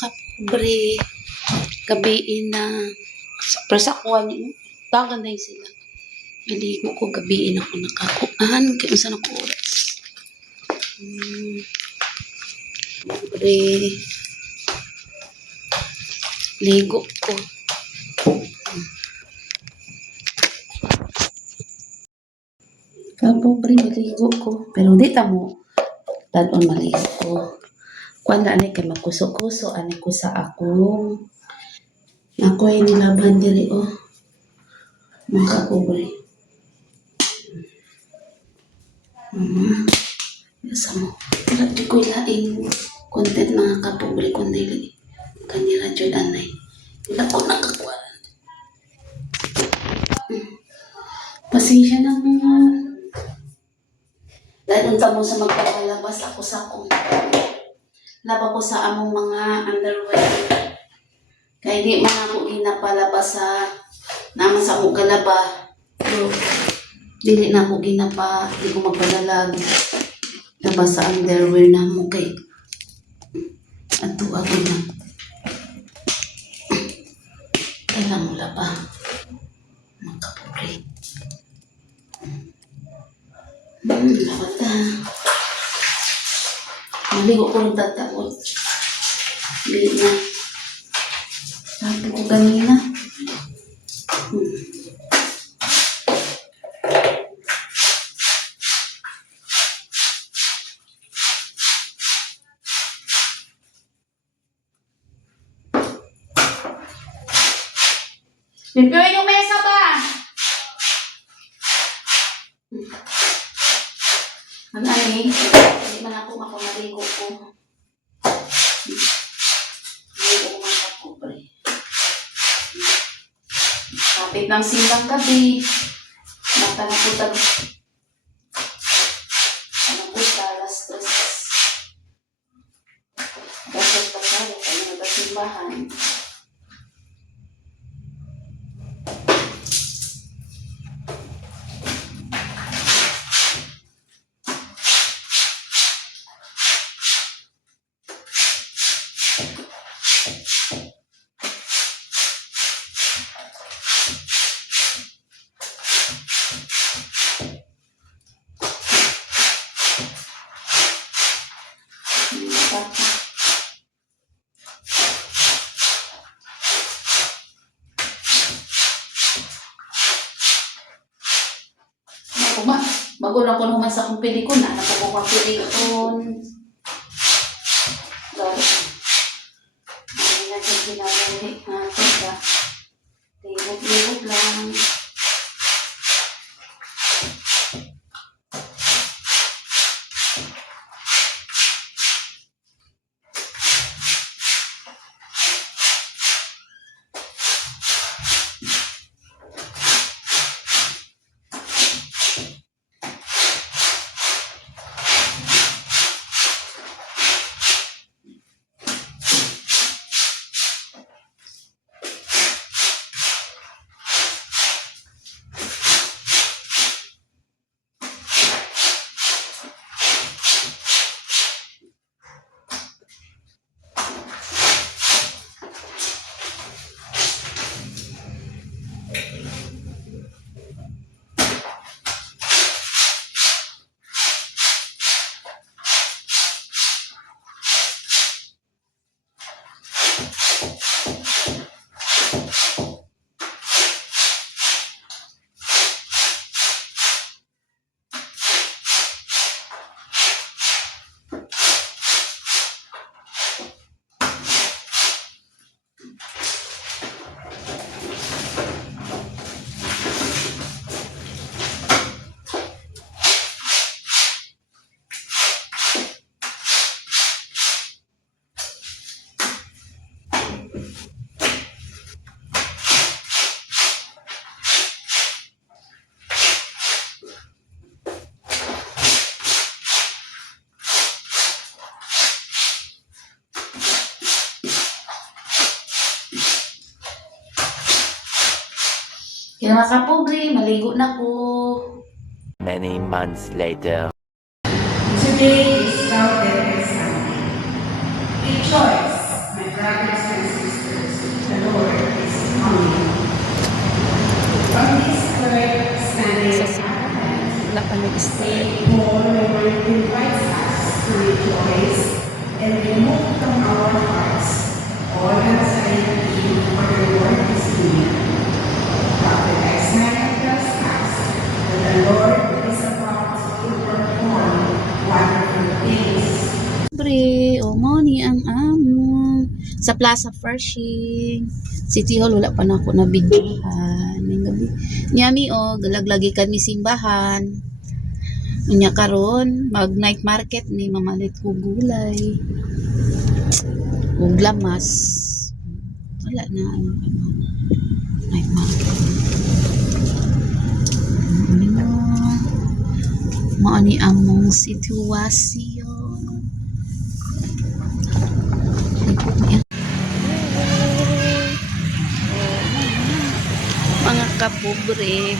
kapobre. Gabiin na. Pero sa kuha niyo, taganday sila. Naligo ko, gabiin ako nakakuan. Kaya saan ako oras? Pobre. Ligo ko. Kapobre, maligo ko. Pero di tamo. Tanon maligo ko. Kuan na anay kay magkuso-kuso. Anay ko sa akong ako ay nilaban diri mga kapobre. Yasa mo. Di ko ilaing content mga kapobre kundi kanira jud anay. Wala ko nakakuan. Pasensya na mo. Dahil unta mo sa magpapalabas ako sa akong laba ko sa among mga underwear. Kaya di man ako ginapalabas sa naman sa akong galaba. So, dili na ako ginapa, di ko magpalalag. Labas sa underwear na mo kay ato ako na. Kailan mo laba. Magkapobre. Labat na. Maligo ko ng tatakot. Bili na. Sabi ko kanina. Limpyoin yung mesa ba? Ang ani, hindi man ako maligo ko. Maligo ko mga kapobre. Kapit ng simbang gabi. Mata na po tag. Ano po talas tres. Dasal pa tayo. Kaya nagsimbahan. Bago na ko naman sa akong pelikon. Anak ko kong pelikon. Lord. Hindi na siya ginagalit natin ba? Libog-libog lang. Kaya mga kapobre, maligo na ko. Many months later. Today is Southern Sunday. Rejoice, my Brothers and sisters, the Lord is coming. From this third Sunday of Advent, Wala pa nag-stay. Paul invites us to rejoice and remove from our hearts all anxiety, for the Lord is near. Prophet Isaiah tells us that the Lord is about to perform wonderful things. Libre, o mo ni ang amo. Sa Plaza Pershing. City Hall, wala pa na ako nabigyan. Ngayong gabi. Nyami o, galaglagi kami simbahan. Unya karon mag night market ni mamalit ko gulay. Ug lamas. Wala na ano. Night market. Ano maani among sitwasyon. Mga kapobre,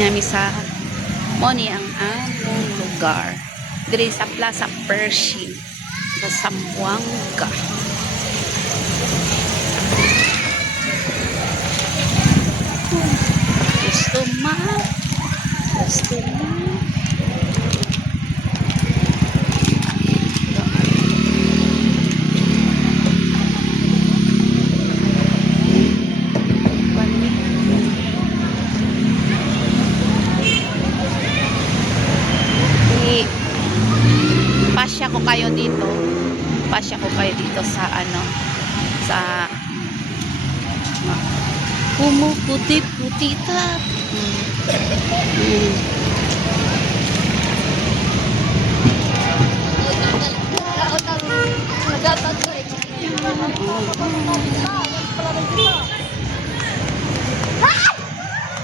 nyami sa moni ang among lugar diri sa Plaza Pershing sa Zamboanga. Gusto ma pasya ko kayo dito sa ano sa pumuputi-puti ta.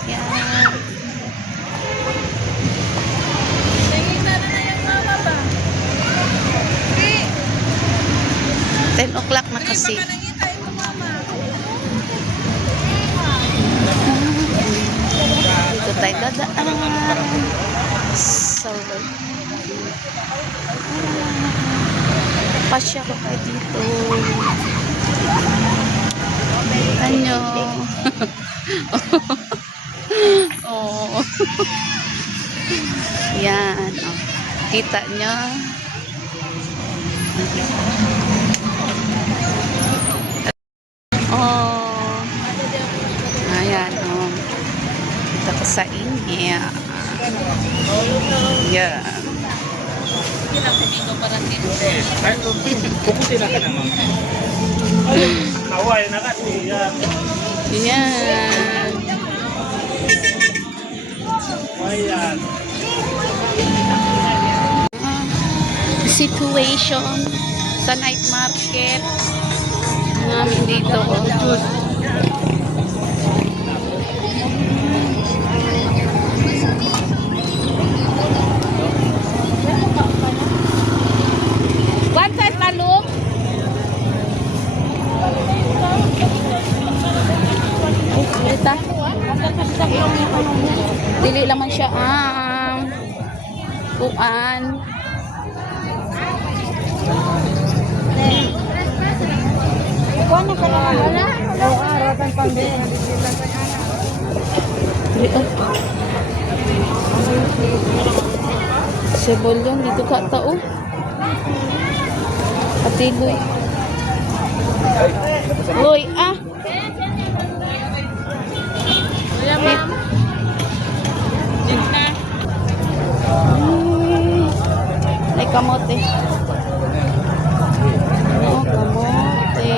Yan. 10 o'clock na kasi. Dito tayo dadaan. So, pasya ko kayo dito. Ano? Oh. Yan. Oh. Kita nyo. Oh. Ayan, oh. Dito ko sa inyo. Yan. Puputi na ka naman. Naway na kasi. Yan. Ayan. Situation sa night market namin dito. Oh. One size talong. Ita. Dili laman siya ang kuan. Kuan na pala wala. Arapan pambi. Sebolyon dito ka tao. Atiloy. Uy, ah. Wala ma'am. Dito. Ay, kamote. Oh, kamote.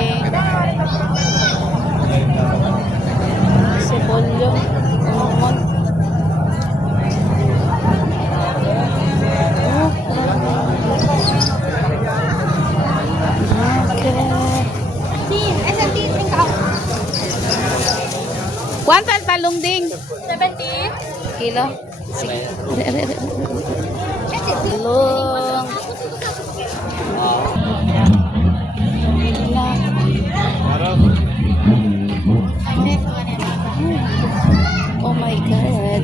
Sebolyo. Lemon. Kuantal talong ding? 70 kilo. Sige. Talong. Oh my God.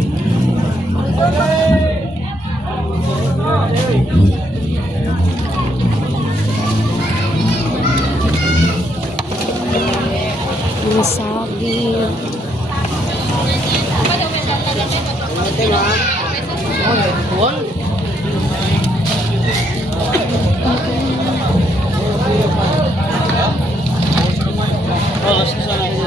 Ang saging. Oh, susana ini.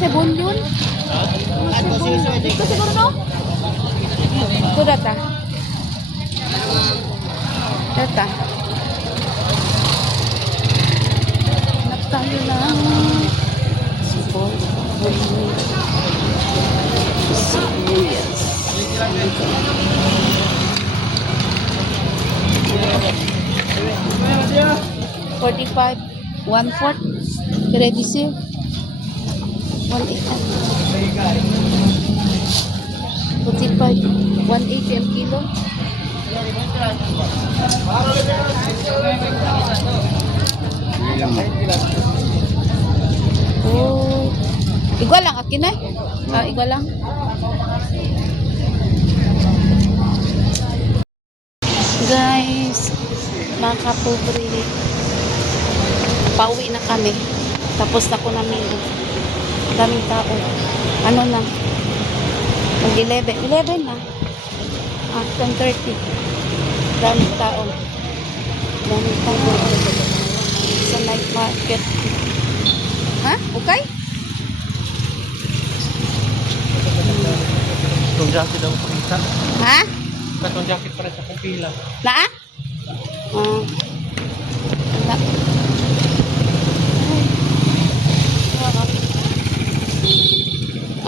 Sebon yun? Dito siguro no? Ito data. Data. Hanap tayo ng sibol. Sibuyas. 45, 1/4. Ready sir? 1/8. 45, 180 ang kilo. Oh. Igwa lang akin ay. Igwa lang. Guys, mga kapobre, pauwi na kami. Tapos na po namin. Daming tao. Ano na? Mag-11. 11 na. 10:30. Daming tao. Daming tao. Sa night market. Ha? Okay? Itong jacket daw pakita. Ha? Itong jacket para sa pupila. Na? Na.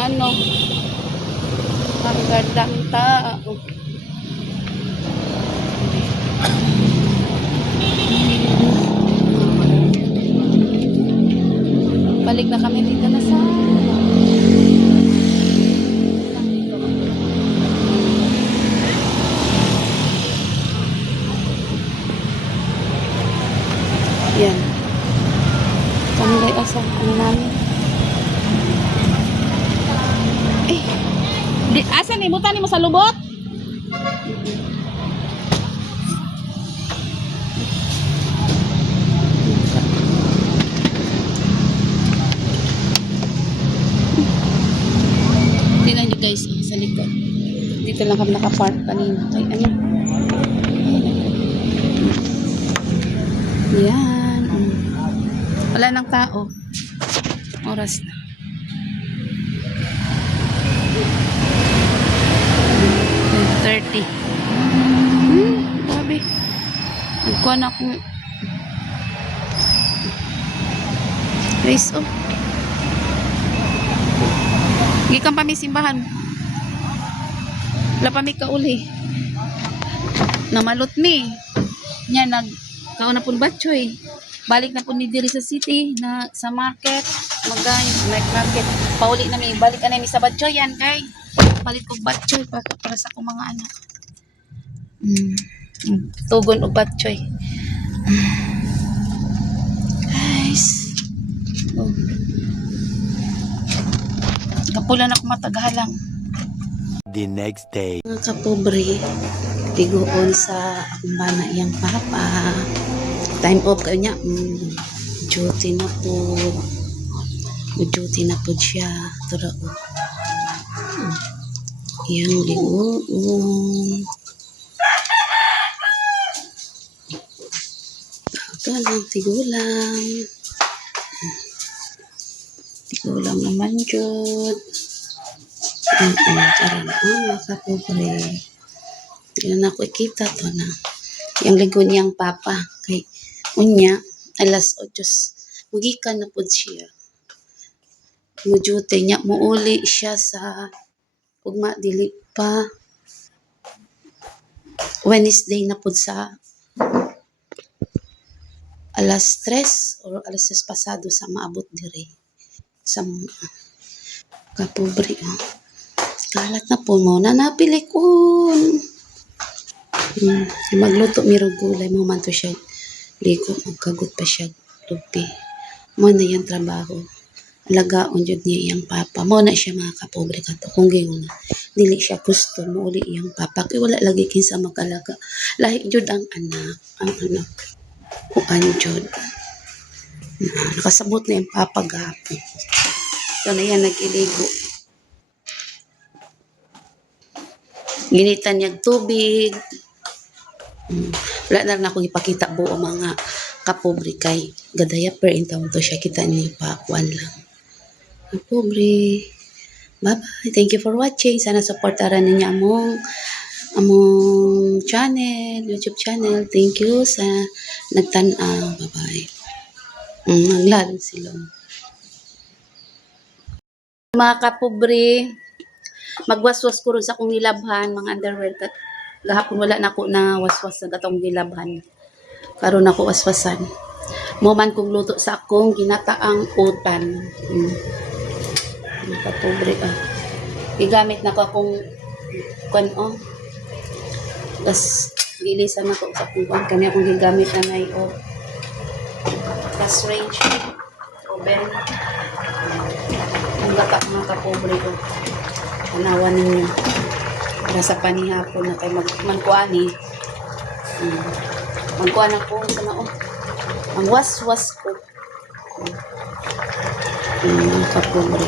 Ano? Ang gandang tao. Balik na kami dito na sa yan. Kami kayo sa ano namin. Asa ni buta ni mo sa lubot? Tingnan nyo guys sa likod. Dito lang kami nakapark kanina. Ay, ano? Yan. Wala nang tao. Oras na. Grabe. Nagkuha na akong race off. Gikan pa may simbahan. Wala pa may kauli. Namalot mi. Nya nagkaon na pun batchoy. Balik na po ni diri sa city na sa market. Magay, night market. Pauli na mi. Balik na mi sa batchoy yan kay. Balik ko batchoy para sa akong mga anak. Tugon o batchoy. Guys. Oh. Kapula na ko matagalang. The next day. Mga kapobre, tiguon sa akong bana iyang papa. Time off kayo niya. Duty na po. Duty na po siya. Tura o. Iyang liguon. Ito lang, tigulang. Tigulang naman dyan. Tara na, mga kapobre. Hindi na ako ikita to na. Yung ligo niyang papa. Kay unya, alas 8. Magikan na po siya. Mujute niya, muuli siya sa ugma dili pa. Wednesday na po sa alas 3 or alas 6 pasado sa maabot dire. Sa Kapobre, oh. Kalat na po mo. Nanapili ko. Magluto mirog gulay mo man to siya. Liko, magkagot pa siya. Lupi. Mo na yung trabaho. Alagaon jud niya iyang papa. Mo na siya mga kapobre kato. Kung gayon na. Dili siya gusto mo uli iyang papa. Kaya wala lagi kinsa makalaga. Lahi jud ang anak. Ang anak. Kuan jud. Nakasabot na yung papa gapon. Ito na yan nag-iligo. Ginitan niya tubig. Wala na rin ako ipakita buo mga kapobre kay gadaya per in taon to siya kita niyo pa kuan lang. Kapobre. Bye-bye. Thank you for watching. Sana supportaran ninyo among channel, YouTube channel. Thank you sa nagtan-aw. Bye-bye. Naglalo sila. Mga kapobre, magwaswas ko rin sa akong nilabhan, mga underwear. Gahapon wala na ako na waswas na gatong nilabhan. Karon ako waswasan. Moman kong luto sa akong ginataang utan. Mga kapobre ah. Igamit na ko akong kuan. Tas gilisan ako sa akong kuan. Kani akong gigamit na na gas range oven. Ang gata mga kapobre ko. Tanawan ninyo. Nasa panihapon na kayo magkuani. Magkuan ako sa nao. Ang waswas ko. Kapobre.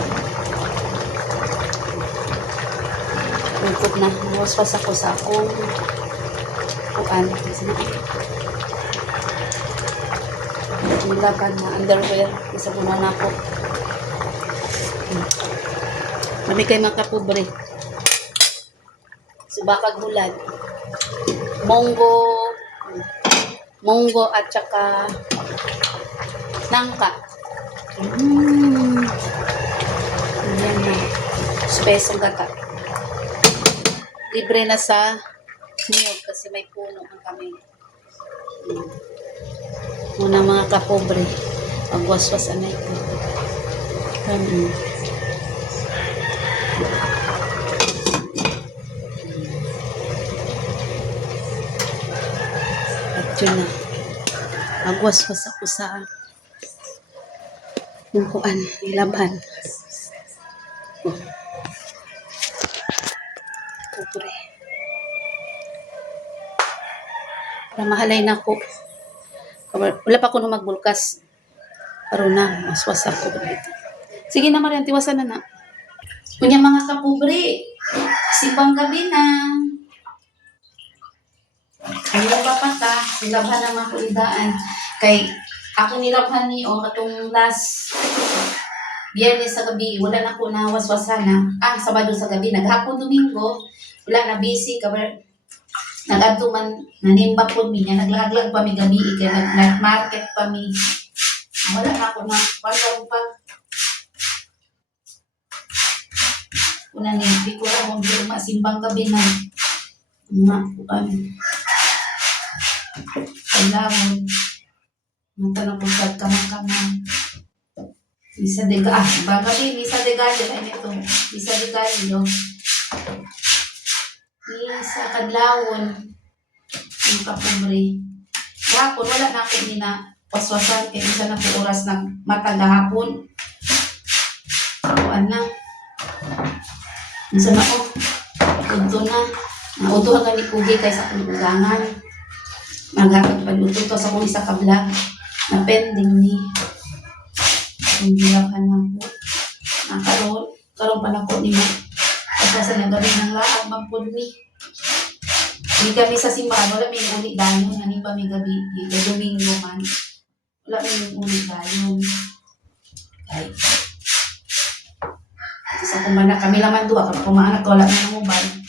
Ukot na. Waswas ako sa akong kuan. Nilaban na underwear. Isa po na ako. Mami kayo mga kapobre. Subakag hulad. Monggo at saka nangka. Ayan na. Spesong gata. Libre na sa niyog kasi may puno ang kami. Muna mga kapobre. Pagwaswas na ito. Yun na. Magwaswas ako sa yung kuan, nilabhan. Pobre. Para mahalay na ako. Wala pa ako nung magbulkas. Pero na, maswas ako. Sige na Marian, tiwasan na na. Kunya mga kapobre. Sipang gabi na. Ayaw pa pata, nilabhan ng mga kulidaan. Kay ako nilabhan ni katong last Biyernes sa gabi, wala na ko na waswasan na. Sabado sa gabi, naghapon Domingo, wala na busy, nag-adto man, nanimba po mi niya, naglaglag pa mi gabi, kaya nag-market pa mi. Wala na ako na, parang pa. Una ni, di ko lang kung masimbang gabi na. Kailangan mata na po kamang-kamang isa de bagabi isa de gallo ay ito isa de gallo isa kadlawon yung kapobre hapon wala na ako nina paswasan kaya isa na po oras ng mata gahapon kuan na isa na udto na nauto ka ni kugi kaysa kung ugangan maghatag paluto to sa kung isa ka vlog na pending ni kung bilanghan ako karon pa na ko ni kasi na gabi ng lahat magpud ni di kami sa simbahan wala may uli dayon ani pa may gabi di Domingo man wala may uli dayon ay sa kumana kami laman duha kami kumanak wala na ng mobile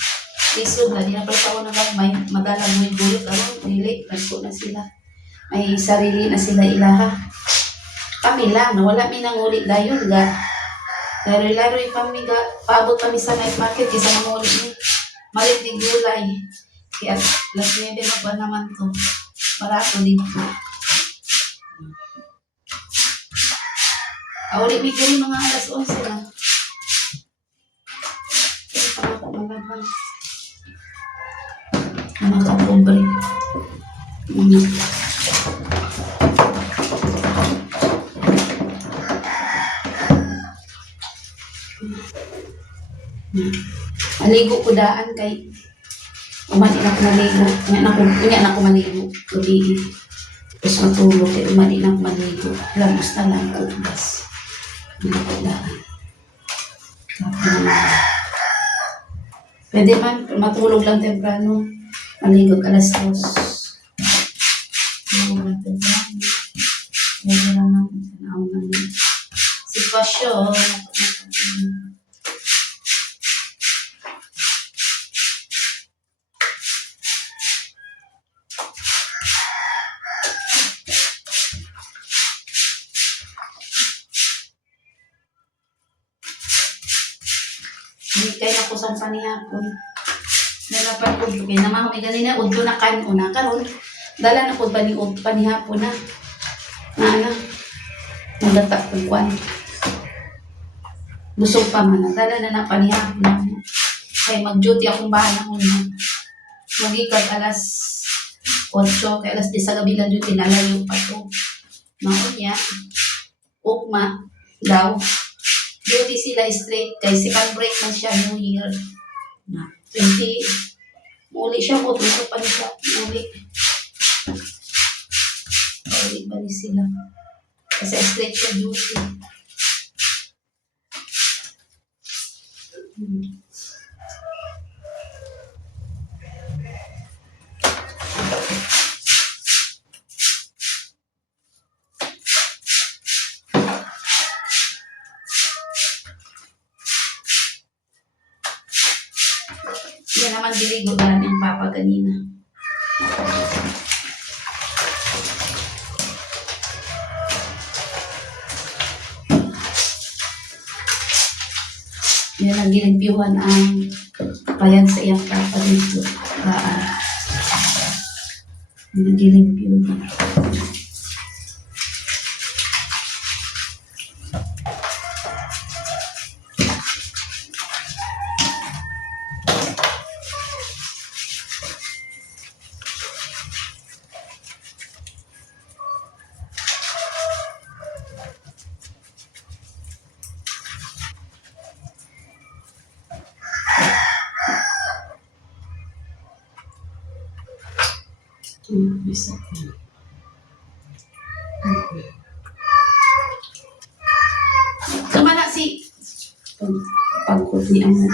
isod na, di na pala ako may madalang mo yung gulit, dili, nagpo na sila. May sarili na sila ilaha. Kami lang, wala mi nang ulit dayon, laro-laroy kami, paabot kami sa night market, kisa nang ulit ni, malit ni gulay. Kaya, last 9 na ba naman to, barato dito. Ulit mi gulay mga alas 11 na. naman. Mga kapobre. Aligo ko daan kay umali na ko maligo. Nga na ko maligo. Gabi. Tapos matulog kay umali na ko maligo. Lamos na lang ko. Bas. Aligo ko daan. Pwede man matulog lang temprano. Maligo alas 2. Matulog lang temprano. Pwede lang ang sitwasyon. Hindi kayo ako sa panihapon. Nalapan ko kay naman kami ganina udto na kan una karon. Dala na ko panihapon na. Na ano? Nagdatak ko kwan. Busog pa man. Dala na panihapon na. Kay mag-duty akong bahala ko na. Magikag alas 8 kay alas 10 sa gabi lang duty nalayo pa to. Mao niya. Ukma daw. Duty sila straight kay second break man siya New Year. Na 20 muli siya mo tuso pa niya muli. Balik sila. Kasi straight siya duty. Yan naman diligo na yung papa kanina. Yan ang gilimpiyuhan ang bayan sa iyang papa dito. Yan ang gilimpiyuhan. Bisa. Kemana sih? Pagkot ni Aman.